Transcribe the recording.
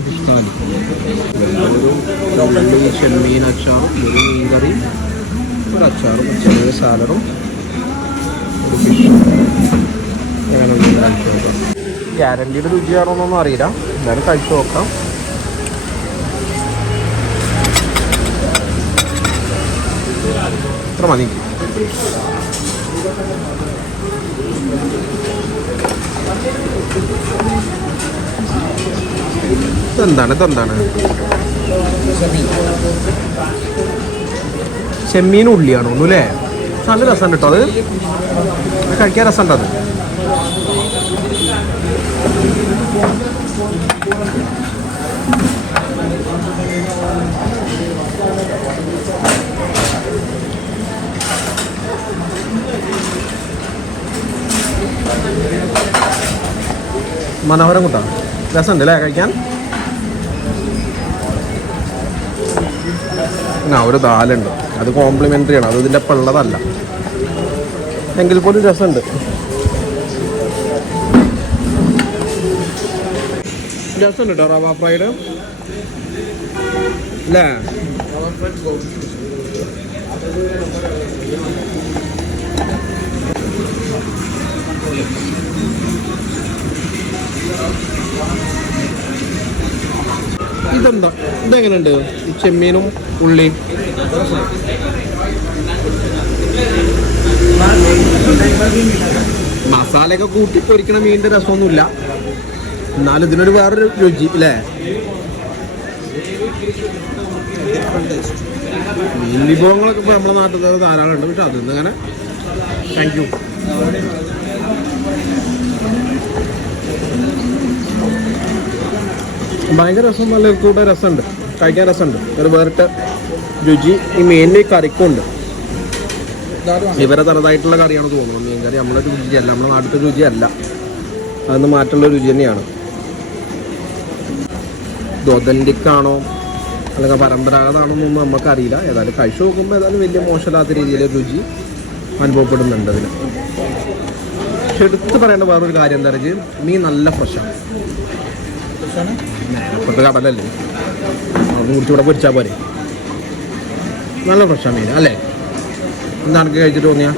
മസാല ഒരു ഉള്ളി ചെമ്മീൻ അച്ചാറും ഒരു മീൻകറിയും ഒരു അച്ചാറും ചെറിയ സാലഡും ഒരു ഫിഷും ഗ്യാരണ്ടിയുടെ രുചിയാണോ എന്നൊന്നും അറിയില്ല. എന്തായാലും കഴിച്ചു നോക്കാം. ഇത്ര മതി. ഇതെന്താണ്? ഇതെന്താണ്? ചെമ്മീൻ ഉള്ളിയാണോ ഒന്നും അല്ലേ? നല്ല രസമുണ്ട് കേട്ടോ അത്. കഴിക്കാൻ രസമുണ്ട് അത്. മനോഹരം കൂട്ടാണ് രസമുണ്ട് അല്ലേ കഴിക്കാൻ? ആ ഒരു ദാലുണ്ട്. അത് കോംപ്ലിമെന്ററി ആണ്. അത് ഇതിന്റെ ഒപ്പം ഉള്ളതല്ല. എങ്കിൽ പോലും രസമുണ്ട്. രസമുണ്ട് കേട്ടോ ഫ്രൈഡ്. അല്ലേ? ഇതെന്താ? ഇതെങ്ങനെയുണ്ട്? ഈ ചെമ്മീനും ഉള്ളിയും. മസാലയൊക്കെ കൂട്ടി പൊരിക്കണ മീനിന്റെ രസമൊന്നുമില്ല. എന്നാലും ഇതിനൊരു വേറൊരു രുചി അല്ലേ? മീൻ വിഭവങ്ങളൊക്കെ ഇപ്പോൾ നമ്മുടെ നാട്ടിൽ ധാരാളം ഉണ്ട് പക്ഷെ അതിൽ അങ്ങനെ താങ്ക് യു ഭയങ്കര രസം നല്ല കൂടെ രസമുണ്ട്. കഴിക്കാൻ രസമുണ്ട്. ഒരു വേറിട്ട രുചി. ഈ മീനിന് കറിക്കുണ്ട് ഇവരെ തനതായിട്ടുള്ള കറിയാണ് തോന്നുന്നത്. മീൻ കറി നമ്മളെ രുചിയല്ല. നമ്മുടെ നാട്ടിലത്തെ രുചിയല്ല. അതൊന്ന് മാറ്റുള്ള രുചി തന്നെയാണ്. ആണോ അല്ലെങ്കിൽ പരമ്പരാഗതമാണോ എന്നൊന്നും നമുക്കറിയില്ല ഏതായാലും കഴിച്ചു നോക്കുമ്പോൾ ഏതായാലും വലിയ മോശമില്ലാത്ത രീതിയിൽ രുചി അനുഭവപ്പെടുന്നുണ്ട് അതിന്. പക്ഷെ എടുത്ത് പറയേണ്ട വേറൊരു കാര്യം എന്താ വെച്ചാൽ മീൻ നല്ല ഫ്രഷാണ് ഇപ്പോഴത്തെ കടലല്ലേ അവിടെ കുടിച്ചുകൂടെ പൊരിച്ചാൽ പോരെ. നല്ല ഫ്രഷാണ് മീൻ അല്ലേ? എന്താണ് കഴിച്ചിട്ട് തോന്നിയാ?